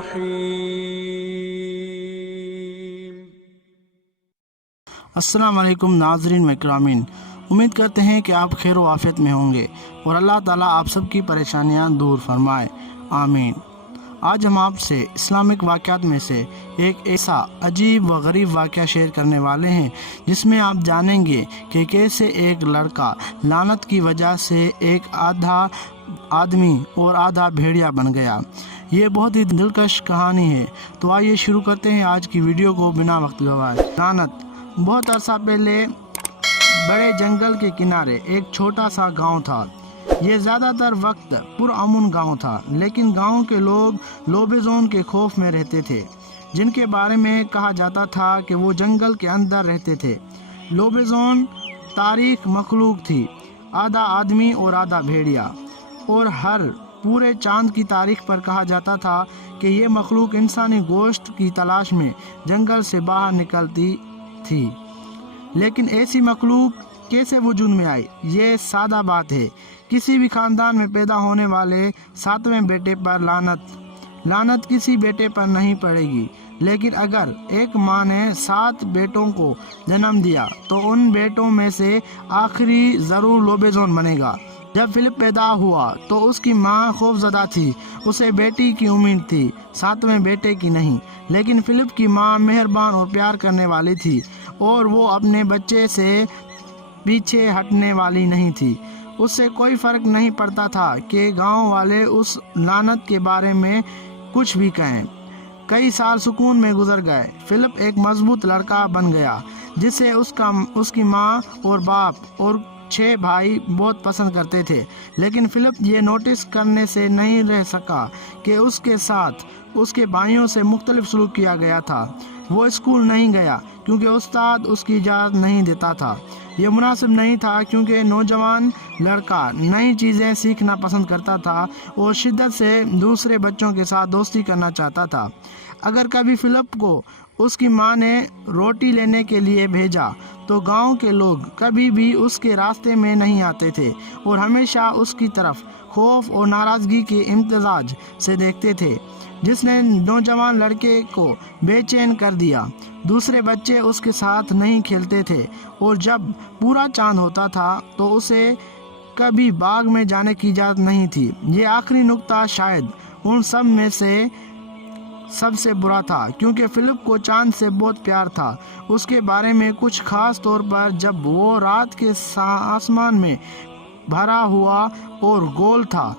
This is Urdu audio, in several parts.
الرحيم. السلام علیکم ناظرین و اکرامین، امید کرتے ہیں کہ آپ خیر و عافیت میں ہوں گے اور اللہ تعالیٰ آپ سب کی پریشانیاں دور فرمائے، آمین۔ آج ہم آپ سے اسلامک واقعات میں سے ایک ایسا عجیب و غریب واقعہ شیئر کرنے والے ہیں جس میں آپ جانیں گے کہ کیسے ایک لڑکا لعنت کی وجہ سے ایک آدھا آدمی اور آدھا بھیڑیا بن گیا۔ یہ بہت ہی دلکش کہانی ہے، تو آئیے شروع کرتے ہیں آج کی ویڈیو کو بنا وقت گوائے۔ لعنت۔ بہت عرصہ پہلے بڑے جنگل کے کنارے ایک چھوٹا سا گاؤں تھا۔ یہ زیادہ تر وقت پرامن گاؤں تھا، لیکن گاؤں کے لوگ لوبیزون کے خوف میں رہتے تھے، جن کے بارے میں کہا جاتا تھا کہ وہ جنگل کے اندر رہتے تھے۔ لوبیزون تاریخ مخلوق تھی، آدھا آدمی اور آدھا بھیڑیا، اور ہر پورے چاند کی تاریخ پر کہا جاتا تھا کہ یہ مخلوق انسانی گوشت کی تلاش میں جنگل سے باہر نکلتی تھی۔ لیکن ایسی مخلوق کیسے وجود میں آئی؟ یہ سادہ بات ہے، کسی بھی خاندان میں پیدا ہونے والے 7ویں بیٹے پر لعنت کسی بیٹے پر نہیں پڑے گی، لیکن اگر ایک ماں نے 7 بیٹوں کو جنم دیا تو ان بیٹوں میں سے آخری ضرور لوبیزون بنے گا۔ جب فلپ پیدا ہوا تو اس کی ماں خوفزدہ تھی، اسے بیٹی کی امید تھی، 7ویں بیٹے کی نہیں۔ لیکن فلپ کی ماں مہربان اور پیار کرنے والی تھی، اور وہ اپنے بچے سے پیچھے ہٹنے والی نہیں تھی۔ اس سے کوئی فرق نہیں پڑتا تھا کہ گاؤں والے اس لعنت کے بارے میں کچھ بھی کہیں۔ کئی سال سکون میں گزر گئے۔ فلپ ایک مضبوط لڑکا بن گیا جسے اس کی ماں اور باپ اور 6 بھائی بہت پسند کرتے تھے۔ لیکن فلپ یہ نوٹس کرنے سے نہیں رہ سکا کہ اس کے ساتھ اس کے بھائیوں سے مختلف سلوک کیا گیا تھا۔ وہ اسکول نہیں گیا کیونکہ استاد اس کی اجازت نہیں دیتا تھا۔ یہ مناسب نہیں تھا کیونکہ نوجوان لڑکا نئی چیزیں سیکھنا پسند کرتا تھا اور شدت سے دوسرے بچوں کے ساتھ دوستی کرنا چاہتا تھا۔ اگر کبھی فلپ کو اس کی ماں نے روٹی لینے کے لیے بھیجا تو گاؤں کے لوگ کبھی بھی اس کے راستے میں نہیں آتے تھے اور ہمیشہ اس کی طرف خوف اور ناراضگی کے امتزاج سے دیکھتے تھے، جس نے نوجوان لڑکے کو بے چین کر دیا۔ دوسرے بچے اس کے ساتھ نہیں کھیلتے تھے، اور جب پورا چاند ہوتا تھا تو اسے کبھی باغ میں جانے کی اجازت نہیں تھی۔ یہ آخری نقطہ شاید ان سب میں سے سب سے برا تھا، کیونکہ فلپ کو چاند سے بہت پیار تھا، اس کے بارے میں کچھ خاص طور پر جب وہ رات کے آسمان میں بھرا ہوا اور گول تھا،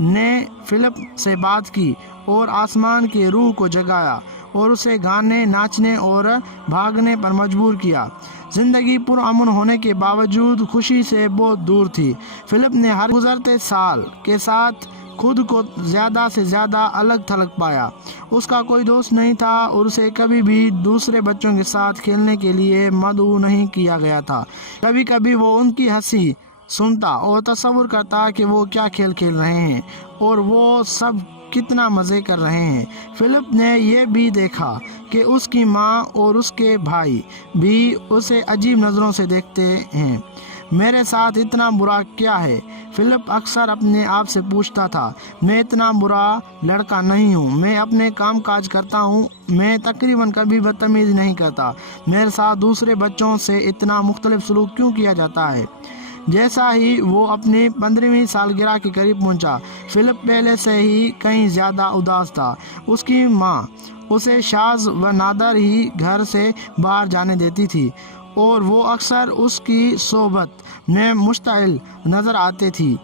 نے فلپ سے بات کی اور آسمان کی روح کو جگایا اور اسے گانے، ناچنے اور بھاگنے پر مجبور کیا۔ زندگی پرامن ہونے کے باوجود خوشی سے بہت دور تھی۔ فلپ نے ہر گزرتے سال کے ساتھ خود کو زیادہ سے زیادہ الگ تھلگ پایا۔ اس کا کوئی دوست نہیں تھا اور اسے کبھی بھی دوسرے بچوں کے ساتھ کھیلنے کے لیے مدعو نہیں کیا گیا تھا۔ کبھی کبھی وہ ان کی ہنسی سنتا اور تصور کرتا کہ وہ کیا کھیل کھیل رہے ہیں اور وہ سب کتنا مزے کر رہے ہیں۔ فلپ نے یہ بھی دیکھا کہ اس کی ماں اور اس کے بھائی بھی اسے عجیب نظروں سے دیکھتے ہیں۔ میرے ساتھ اتنا برا کیا ہے؟ فلپ اکثر اپنے آپ سے پوچھتا تھا۔ میں اتنا برا لڑکا نہیں ہوں، میں اپنے کام کاج کرتا ہوں، میں تقریباً کبھی بدتمیزی نہیں کرتا، میرے ساتھ دوسرے بچوں سے اتنا مختلف سلوک کیوں کیا جاتا ہے؟ جیسا ہی وہ اپنی 15ویں سالگرہ کے قریب پہنچا، فلپ پہلے سے ہی کہیں زیادہ اداس تھا۔ اس کی ماں اسے شاذ و نادر ہی گھر سے باہر جانے دیتی تھی، اور وہ اکثر اس کی صحبت میں مشتعل نظر آتی تھی۔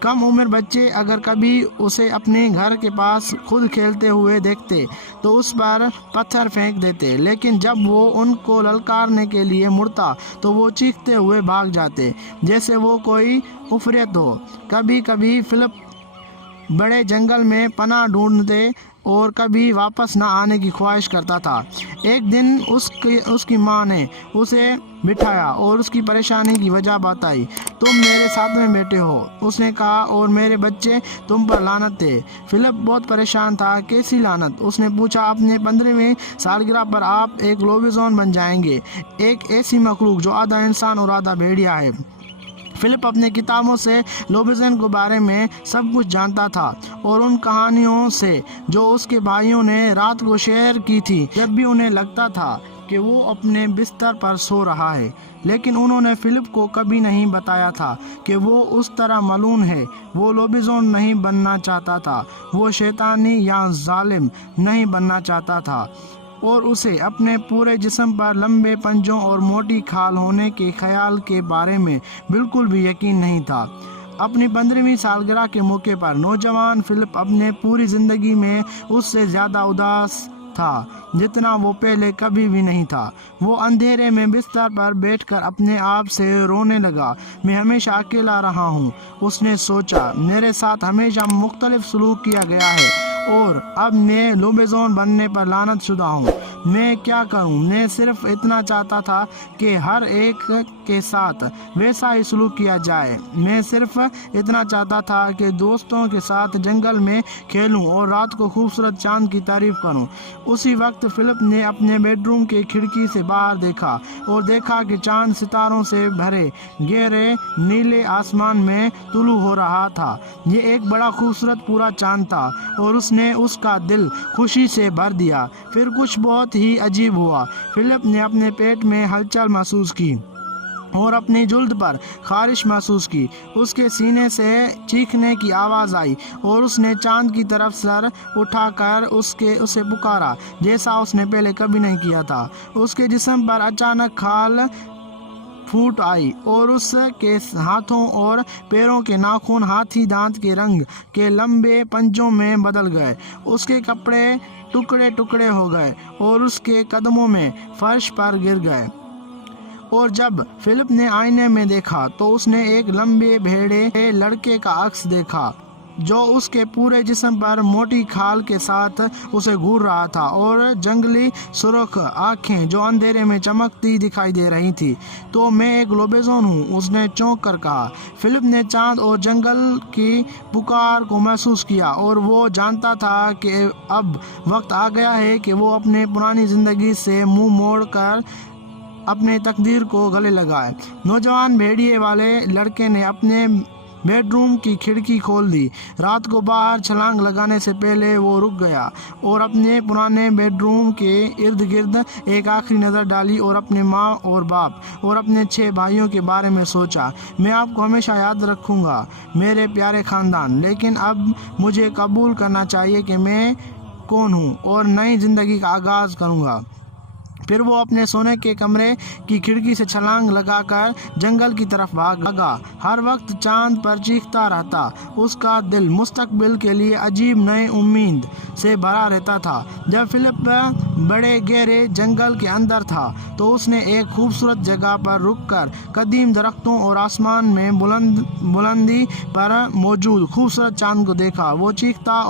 کم عمر بچے اگر کبھی اسے اپنے گھر کے پاس خود کھیلتے ہوئے دیکھتے تو اس پر پتھر پھینک دیتے، لیکن جب وہ ان کو للکارنے کے لیے مڑتا تو وہ چیختے ہوئے بھاگ جاتے جیسے وہ کوئی عفریت ہو۔ کبھی کبھی فلپ بڑے جنگل میں پناہ ڈھونڈتے اور کبھی واپس نہ آنے کی خواہش کرتا تھا۔ ایک دن اس کی ماں نے اسے بٹھایا اور اس کی پریشانی کی وجہ بتائی۔ تم میرے 7ویں بیٹے ہو، اس نے کہا، اور میرے بچے تم پر لعنت تھے۔ فلپ بہت پریشان تھا۔ کیسی لعنت؟ اس نے پوچھا۔ اپنے 15ویں سالگرہ پر آپ ایک لوبیزون بن جائیں گے، ایک ایسی مخلوق جو آدھا انسان اور آدھا بھیڑیا ہے۔ فلپ اپنے کتابوں سے لوبیزن کے بارے میں سب کچھ جانتا تھا اور ان کہانیوں سے جو اس کے بھائیوں نے رات کو شیئر کی تھی جب بھی انہیں لگتا تھا کہ وہ اپنے بستر پر سو رہا ہے، لیکن انہوں نے فلپ کو کبھی نہیں بتایا تھا کہ وہ اس طرح ملعون ہے۔ وہ لوبیزون نہیں بننا چاہتا تھا، وہ شیطانی یا ظالم نہیں بننا چاہتا تھا، اور اسے اپنے پورے جسم پر لمبے پنجوں اور موٹی کھال ہونے کے خیال کے بارے میں بالکل بھی یقین نہیں تھا۔ اپنی 15ویں سالگرہ کے موقع پر نوجوان فلپ اپنے پوری زندگی میں اس سے زیادہ اداس تھا جتنا وہ پہلے کبھی بھی نہیں تھا۔ وہ اندھیرے میں بستر پر بیٹھ کر اپنے آپ سے رونے لگا۔ میں ہمیشہ اکیلا رہا ہوں، اس نے سوچا، میرے ساتھ ہمیشہ مختلف سلوک کیا گیا ہے اور اب میں لوبیزون بننے پر لعنت شدہ ہوں۔ میں کیا کروں؟ میں صرف اتنا چاہتا تھا کہ ہر ایک کے ساتھ ویسا ہی سلوک کیا جائے۔ میں صرف اتنا چاہتا تھا کہ دوستوں کے ساتھ جنگل میں کھیلوں اور رات کو خوبصورت چاند کی تعریف کروں۔ اسی وقت فلپ نے اپنے بیڈ روم کی کھڑکی سے باہر دیکھا اور دیکھا کہ چاند ستاروں سے بھرے گہرے نیلے آسمان میں طلوع ہو رہا تھا۔ یہ ایک بڑا خوبصورت پورا چاند تھا اور اس نے اس کا دل خوشی سے بھر دیا۔ پھر کچھ بہت ہی عجیب ہوا۔ فلپ نے اپنے پیٹ میں ہلچل محسوس کی اور اپنی جلد پر خارش محسوس کی۔ اس کے سینے سے چیخنے کی آواز آئی اور اس نے چاند کی طرف سر اٹھا کر اسے پکارا جیسا اس نے پہلے کبھی نہیں کیا تھا۔ اس کے جسم پر اچانک کھال پھوٹ آئی اور اس کے ہاتھوں اور پیروں کے ناخن ہاتھی دانت کے رنگ کے لمبے پنجوں میں بدل گئے۔ اس کے کپڑے ٹکڑے ٹکڑے ہو گئے اور اس کے قدموں میں فرش پر گر گئے۔ اور جب فلپ نے آئینے میں دیکھا تو اس نے ایک لمبے بھیڑے لڑکے کا عکس دیکھا جو اس کے پورے جسم پر موٹی کھال کے ساتھ اسے گھور رہا تھا اور جنگلی سرخ آنکھیں جو اندھیرے میں چمکتی دکھائی دے رہی تھی۔ تو میں ایک لوبیزون ہوں، اس نے چونک کر کہا۔ فلپ نے چاند اور جنگل کی پکار کو محسوس کیا اور وہ جانتا تھا کہ اب وقت آ گیا ہے کہ وہ اپنے پرانی زندگی سے منہ موڑ کر اپنے تقدیر کو گلے لگائے۔ نوجوان بھیڑیے والے لڑکے نے اپنے بیڈ روم کی کھڑکی کھول دی۔ رات کو باہر چھلانگ لگانے سے پہلے وہ رک گیا اور اپنے پرانے بیڈ روم کے ارد گرد ایک آخری نظر ڈالی اور اپنے ماں اور باپ اور اپنے 6 بھائیوں کے بارے میں سوچا۔ میں آپ کو ہمیشہ یاد رکھوں گا میرے پیارے خاندان، لیکن اب مجھے قبول کرنا چاہیے کہ میں کون ہوں اور نئی زندگی کا آغاز کروں گا۔ پھر وہ اپنے سونے کے کمرے کی کھڑکی سے چھلانگ لگا کر جنگل کی طرف بھاگا۔ ہر وقت چاند پر چیختا رہتا، اس کا دل مستقبل کے لیے عجیب نئی امید سے بھرا رہتا تھا۔ جب فلپ بڑے گہرے جنگل کے اندر تھا تو اس نے ایک خوبصورت جگہ پر رک کر قدیم درختوں اور آسمان میں بلندی پر موجود خوبصورت چاند کو دیکھا۔ وہ چیختا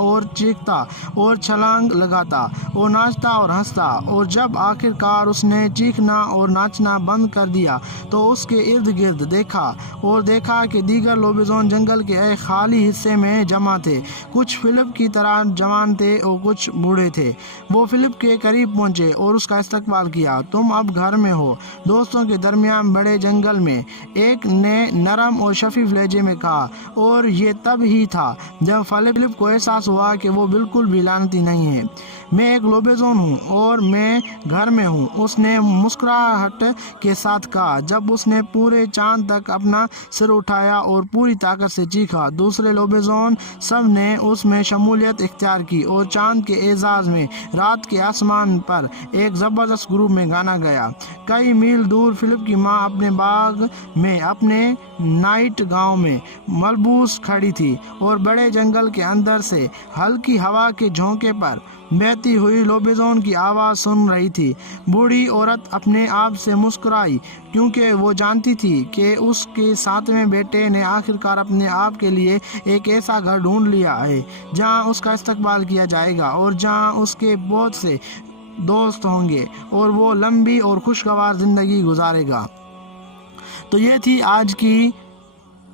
اور چھلانگ لگاتا اور ناچتا اور ہنستا، اور جب آخرکار اس نے چیخنا اور ناچنا بند کر دیا تو اس کے ارد گرد دیکھا کہ دیگر لوبیزون جنگل کے ایک خالی حصے میں جمع تھے۔ کچھ فلپ کی طرح جوان تھے اور کچھ بوڑھے تھے۔ وہ فلپ کے قریب پہنچے اور اس کا استقبال کیا۔ تم اب گھر میں ہو، دوستوں کے درمیان بڑے جنگل میں، ایک نے نرم اور شفیف لہجے میں کہا، اور یہ تب ہی تھا جب فلپ کو احساس ہوا کہ وہ بالکل بھی لعنتی نہیں ہے۔ میں ایک لوبیزون ہوں اور میں گھر میں ہوں، اس نے مسکراہٹ کے ساتھ کہا جب اس نے پورے چاند تک اپنا سر اٹھایا اور پوری طاقت سے چیخا۔ دوسرے لوبیزون سب نے اس میں شمولیت اختیار کی اور چاند کے اعزاز میں رات کے آسمان پر ایک زبردست گروپ میں گانا گیا۔ کئی میل دور فلپ کی ماں اپنے باغ میں اپنے نائٹ گاؤن میں ملبوس کھڑی تھی اور بڑے جنگل کے اندر سے ہلکی ہوا کے جھونکے پر بہتی ہوئی لوبیزون کی آواز سن رہی تھی۔ بوڑھی عورت اپنے آپ سے مسکرائی کیونکہ وہ جانتی تھی کہ اس کے 7ویں بیٹے نے آخرکار اپنے آپ کے لیے ایک ایسا گھر ڈھونڈ لیا ہے جہاں اس کا استقبال کیا جائے گا اور جہاں اس کے بہت سے دوست ہوں گے اور وہ لمبی اور خوشگوار زندگی گزارے گا۔ تو یہ تھی آج کی